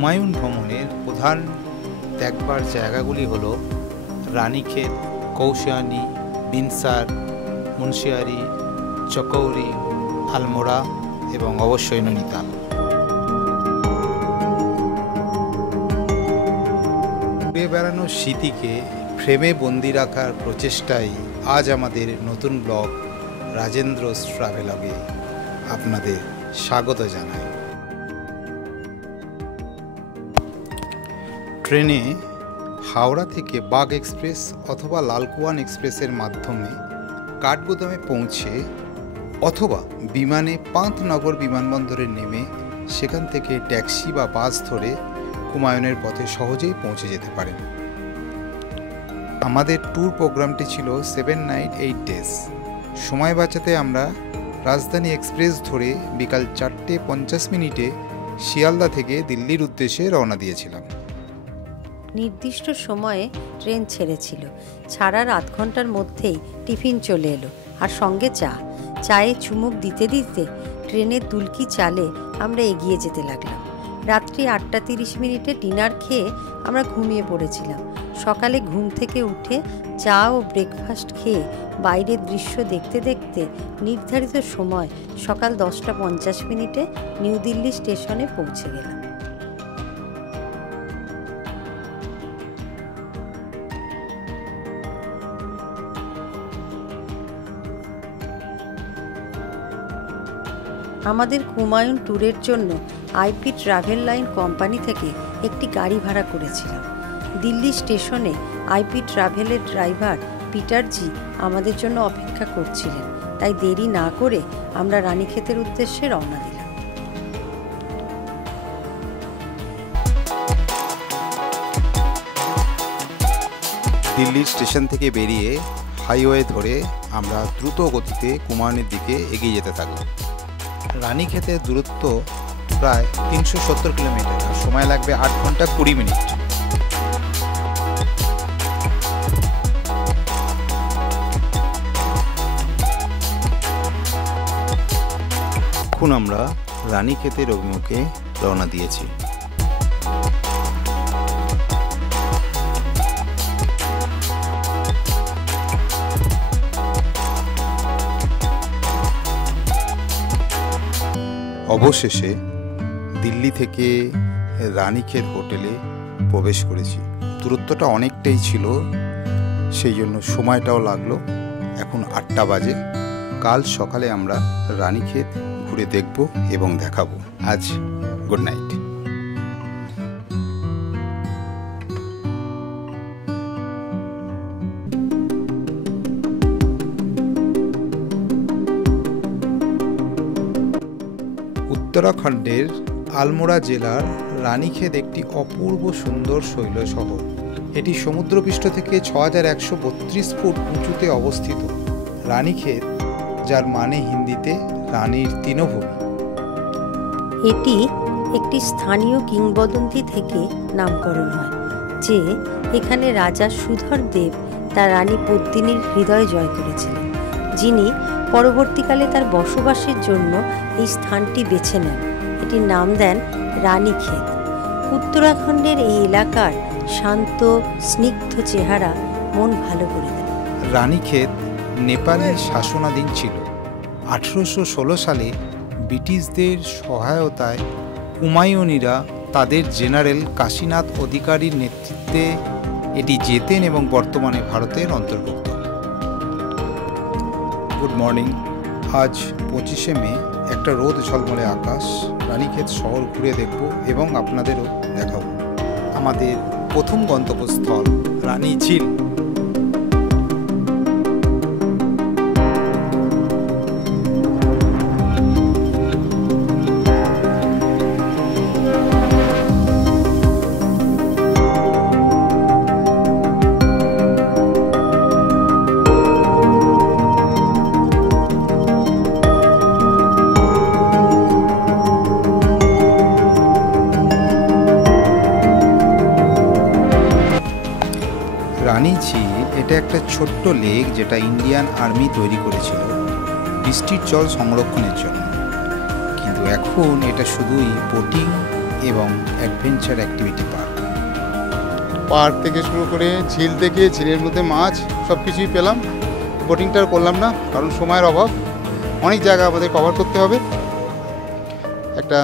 হুমায়ুন ভ্রমণের প্রধান দেখবার জায়গাগুলি হল রানীক্ষেত, কৌশিয়ানি, বিনসার, মুন্সিয়ারি, চকৌরি, আলমোড়া এবং অবশ্যই নৈনিতাল। ঘুরে বেড়ানোর স্মৃতিকে ফ্রেমে বন্দি রাখার প্রচেষ্টায় আজ আমাদের নতুন ব্লগ রাজেন্দ্র ট্রাভেলগে আপনাদের স্বাগত জানাই। ট্রেনে হাওড়া থেকে বাগ এক্সপ্রেস অথবা লালকুয়ান এক্সপ্রেসের মাধ্যমে কাঠগোদামে পৌঁছে অথবা বিমানে পান্তনগর বিমানবন্দরে নেমে সেখান থেকে ট্যাক্সি বা বাস ধরে হুমায়ুনের পথে সহজেই পৌঁছে যেতে পারেন। আমাদের ট্যুর প্রোগ্রামটি ছিল 7 নাইট 8 ডেজ। সময় বাঁচাতে আমরা রাজধানী এক্সপ্রেস ধরে বিকাল 4:50 শিয়ালদা থেকে দিল্লির উদ্দেশ্যে রওনা দিয়েছিলাম। নির্দিষ্ট সময়ে ট্রেন ছেড়েছিল। ছাড়ার আধ ঘন্টার মধ্যেই টিফিন চলে এলো আর সঙ্গে চায়ে চুমুক দিতে দিতে ট্রেনের দুলকি চালে আমরা এগিয়ে যেতে লাগলাম। রাত্রি 8:30 ডিনার খেয়ে আমরা ঘুমিয়ে পড়েছিলাম। সকালে ঘুম থেকে উঠে চা ও ব্রেকফাস্ট খেয়ে বাইরের দৃশ্য দেখতে দেখতে নির্ধারিত সময় সকাল 10:50 নিউ দিল্লি স্টেশনে পৌঁছে গেলাম। আমাদের হুমায়ুন ট্যুরের জন্য আইপি ট্রাভেল লাইন কোম্পানি থেকে একটি গাড়ি ভাড়া করেছিলাম। দিল্লি স্টেশনে আইপি ট্রাভেলের ড্রাইভার পিটারজি আমাদের জন্য অপেক্ষা করছিলেন, তাই দেরি না করে আমরা রানীক্ষেতের উদ্দেশ্যে রওনা দিলাম। দিল্লির স্টেশন থেকে বেরিয়ে হাইওয়ে ধরে আমরা দ্রুত গতিতে কুমায়ুনের দিকে এগিয়ে যেতে থাকলাম। রানীক্ষেতের দূরত্ব প্রায় 370 কিলোমিটার, সময় লাগবে 8 ঘন্টা 20 মিনিট। এখন আমরা রানীক্ষেতের অভিমুখে রওনা দিয়েছি। অবশেষে দিল্লি থেকে রানীক্ষেত হোটেলে প্রবেশ করেছি। দূরত্বটা অনেকটাই ছিল, সেই জন্য সময়টাও লাগলো। এখন 8টা বাজে। কাল সকালে আমরা রানীক্ষেত ঘুরে দেখব এবং দেখাবো। আজ গুড নাইট। উত্তরাখণ্ডের আলমোড়া জেলার রানীক্ষেত একটি অপূর্ব সুন্দর শৈল শহর। এটি সমুদ্রপৃষ্ঠ থেকে 6132 ফুট উঁচুতে অবস্থিত। রানীক্ষেত, যার মানে হিন্দিতে রানীর তৃণভূমি। এটি একটি স্থানীয় কিংবদন্তি থেকে নামকরণ হয় যে এখানে রাজা সুধর দেব তার রানী পদ্মিনীর হৃদয় জয় করেছিলেন, যিনি পরবর্তীকালে তার বসবাসের জন্য এই স্থানটি বেছে নেন। এটির নাম দেন রানীক্ষেত। উত্তরাখণ্ডের এই এলাকার শান্ত স্নিগ্ধ চেহারা মন ভালো করে দেয়। রানীক্ষেত নেপালের শাসনাধীন ছিল। 1816 সালে ব্রিটিশদের সহায়তায় হুমায়ুনিরা তাদের জেনারেল কাশীনাথ অধিকারীর নেতৃত্বে এটি জেতেন এবং বর্তমানে ভারতের অন্তর্ভুক্ত। Good morning. আজ 25শে মে, একটা রোদ ঝলমলে আকাশ। রানীক্ষেত শহর ঘুরে দেখব এবং আপনাদেরও দেখাবো। আমাদের প্রথম গন্তব্যস্থল রানী ঝিল। রানী ঝিল এটা একটা ছোট্ট লেক যেটা ইন্ডিয়ান আর্মি তৈরি করেছিল বৃষ্টির জল সংরক্ষণের জন্য, কিন্তু এখন এটা শুধুই বোটিং এবং অ্যাডভেঞ্চার অ্যাক্টিভিটি পার্ক। পার্ক থেকে শুরু করে ঝিল থেকে ঝিলের মধ্যে মাছ সব কিছুই পেলাম। বোটিংটা আর করলাম না, কারণ সময়ের অভাব, অনেক জায়গা আমাদের কভার করতে হবে। একটা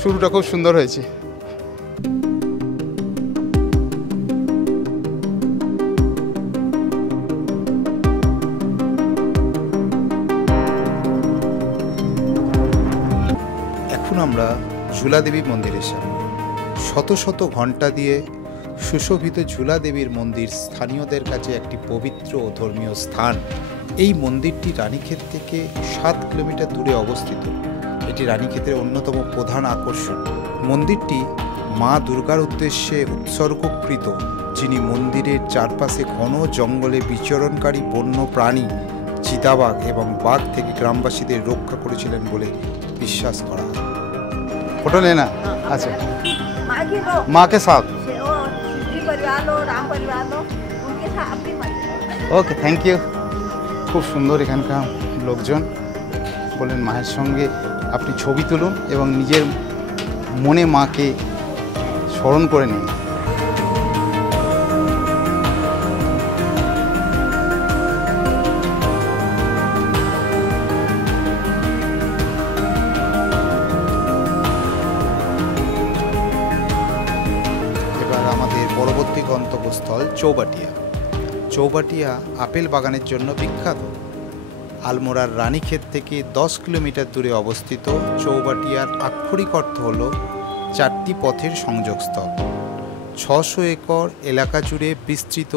শুরুটা খুব সুন্দর হয়েছে। এখন আমরা ঝুলা দেবী মন্দিরের সামনে। শত শত ঘণ্টা দিয়ে সুশোভিত ঝুলা দেবীর মন্দির স্থানীয়দের কাছে একটি পবিত্র ও ধর্মীয় স্থান। এই মন্দিরটি রানীক্ষেত থেকে 7 কিলোমিটার দূরে অবস্থিত। এটি রানীক্ষেতের অন্যতম প্রধান আকর্ষণ। মন্দিরটি মা দুর্গার উদ্দেশ্যে উৎসর্গকৃত, যিনি মন্দিরের চারপাশে ঘন জঙ্গলে বিচরণকারী বন্য প্রাণী চিতাবাঘ এবং বাঘ থেকে গ্রামবাসীদের রক্ষা করেছিলেন বলে বিশ্বাস করা হয়। ফটো लेना अच्छा माँ के साथ ওকে থ্যাংক ইউ। খুব সুন্দর এখানকার লোকজন। বলেন মায়ের সঙ্গে আপনি ছবি তুলুন এবং নিজের মনে মাকে স্মরণ করে নিন। এবার আমাদের পরবর্তী গন্তব্যস্থল চৌবাটিয়া। চৌবাটিয়া আপেল বাগানের জন্য বিখ্যাত। আলমোড়ার রানীক্ষেত থেকে 10 কিলোমিটার দূরে অবস্থিত চৌবাটিয়ার আক্ষরিক অর্থ হল 4টি পথের সংযোগস্থল। 600 একর এলাকা জুড়ে বিস্তৃত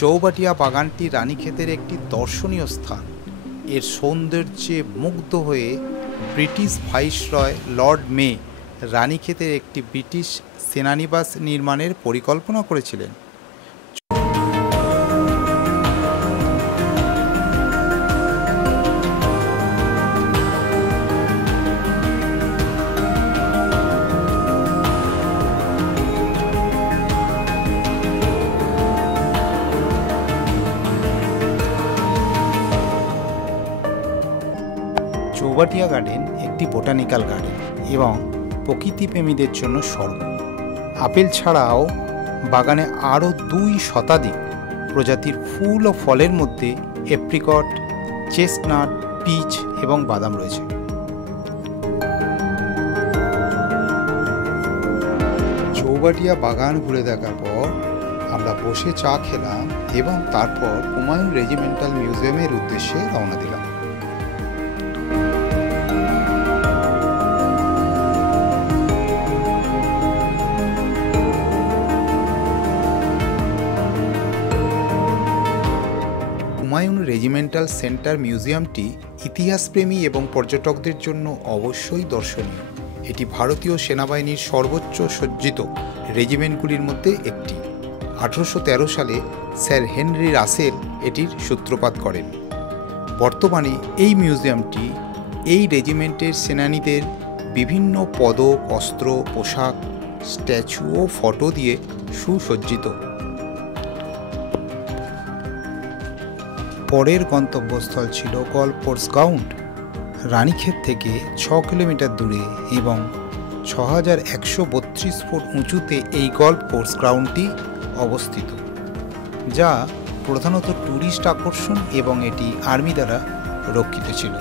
চৌবাটিয়া বাগানটি রানীক্ষেতের একটি দর্শনীয় স্থান। এর সৌন্দর্যে মুগ্ধ হয়ে ব্রিটিশ ভাইসরয় লর্ড মে রানীক্ষেতের একটি ব্রিটিশ সেনানিবাস নির্মাণের পরিকল্পনা করেছিলেন। চৌবাটিয়া গার্ডেন একটি বোটানিক্যাল গার্ডেন এবং প্রকৃতিপ্রেমীদের জন্য স্বর্গ। আপেল ছাড়াও বাগানে আরও 2 শতাধিক প্রজাতির ফুল ও ফলের মধ্যে এপ্রিকট, চেস্টনাট, পিচ এবং বাদাম রয়েছে। চৌবাটিয়া বাগান ঘুরে দেখার পর আমরা বসে চা খেলাম এবং তারপর হুমায়ুন রেজিমেন্টাল মিউজিয়ামের উদ্দেশ্যে রওনা দিলাম। হুমায়ুন রেজিমেন্টাল সেন্টার মিউজিয়ামটি ইতিহাসপ্রেমী এবং পর্যটকদের জন্য অবশ্যই দর্শনীয়। এটি ভারতীয় সেনাবাহিনীর সর্বোচ্চ সজ্জিত রেজিমেন্টগুলির মধ্যে একটি। 1813 সালে স্যার হেনরি রাসেল এটির সূত্রপাত করেন। বর্তমানে এই মিউজিয়ামটি এই রেজিমেন্টের সেনানীদের বিভিন্ন পদক, অস্ত্র, পোশাক, স্ট্যাচু ও ফটো দিয়ে সুসজ্জিত। পরের গন্তব্যস্থল ছিল গল্ফ কোর্স গ্রাউন্ড। রানীক্ষেত থেকে 6 কিলোমিটার দূরে এবং 6132 ফুট উঁচুতে এই গল্ফ কোর্স গ্রাউন্ডটি অবস্থিত, যা প্রধানত ট্যুরিস্ট আকর্ষণ এবং এটি আর্মি দ্বারা রক্ষিত ছিল।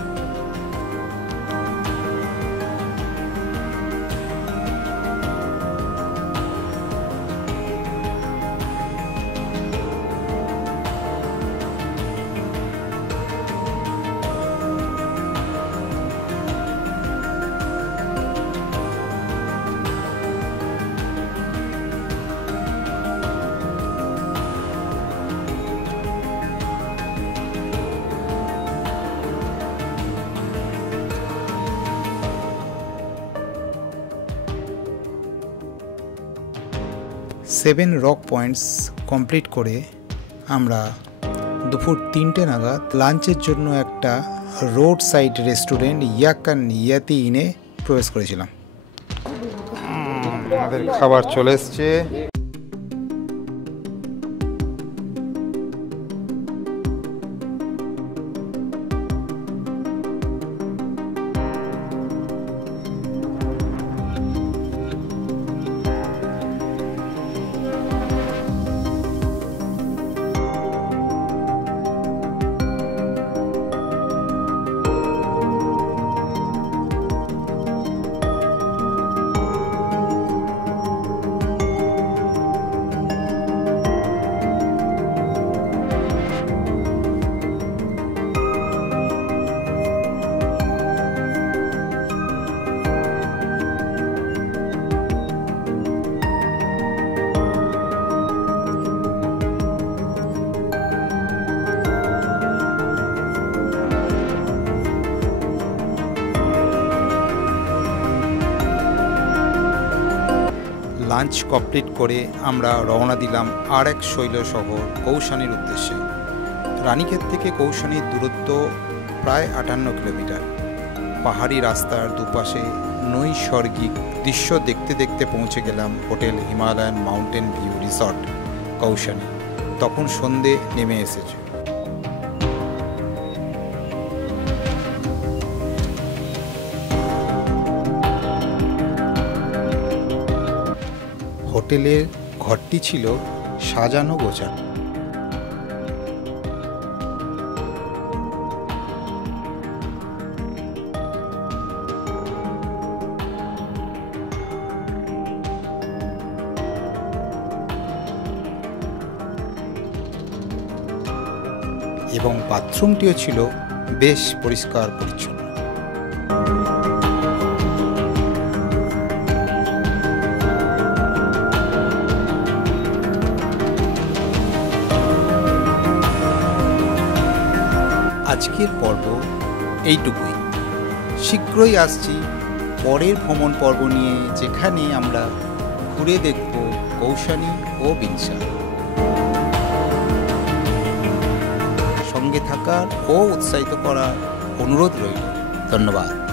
সেভেন রক পয়েন্টস কমপ্লিট করে আমরা দুপুর 3টে নাগাদ লাঞ্চের জন্য একটা রোড সাইড রেস্টুরেন্ট ইয়াকান ইয়াতি ইনে প্রবেশ করেছিলাম। আমাদের খাবার চলে এসছে। লাঞ্চ কমপ্লিট করে আমরা রওনা দিলাম আর এক শৈল শহর কৌশানীর উদ্দেশ্যে। রানীক্ষেত থেকে কৌশানীর দূরত্ব প্রায় 58 কিলোমিটার। পাহাড়ি রাস্তার দুপাশে নৈসর্গিক দৃশ্য দেখতে দেখতে পৌঁছে গেলাম hotel Himalayan mountain view resort Koushani. তখন সন্ধে নেমে এসেছে। হোটেলের ঘরটি ছিল সাজানো গোছানো। এবং বাথরুমটিও ছিল বেশ পরিষ্কার পরিচ্ছন্ন। আজকের পর্ব এইটুকুই। শীঘ্রই আসছি পরের ভ্রমণ পর্ব নিয়ে, যেখানে আমরা ঘুরে দেখব কৌশানী ও বিনসা। সঙ্গে থাকার ও উৎসাহিত করার অনুরোধ রইল। ধন্যবাদ।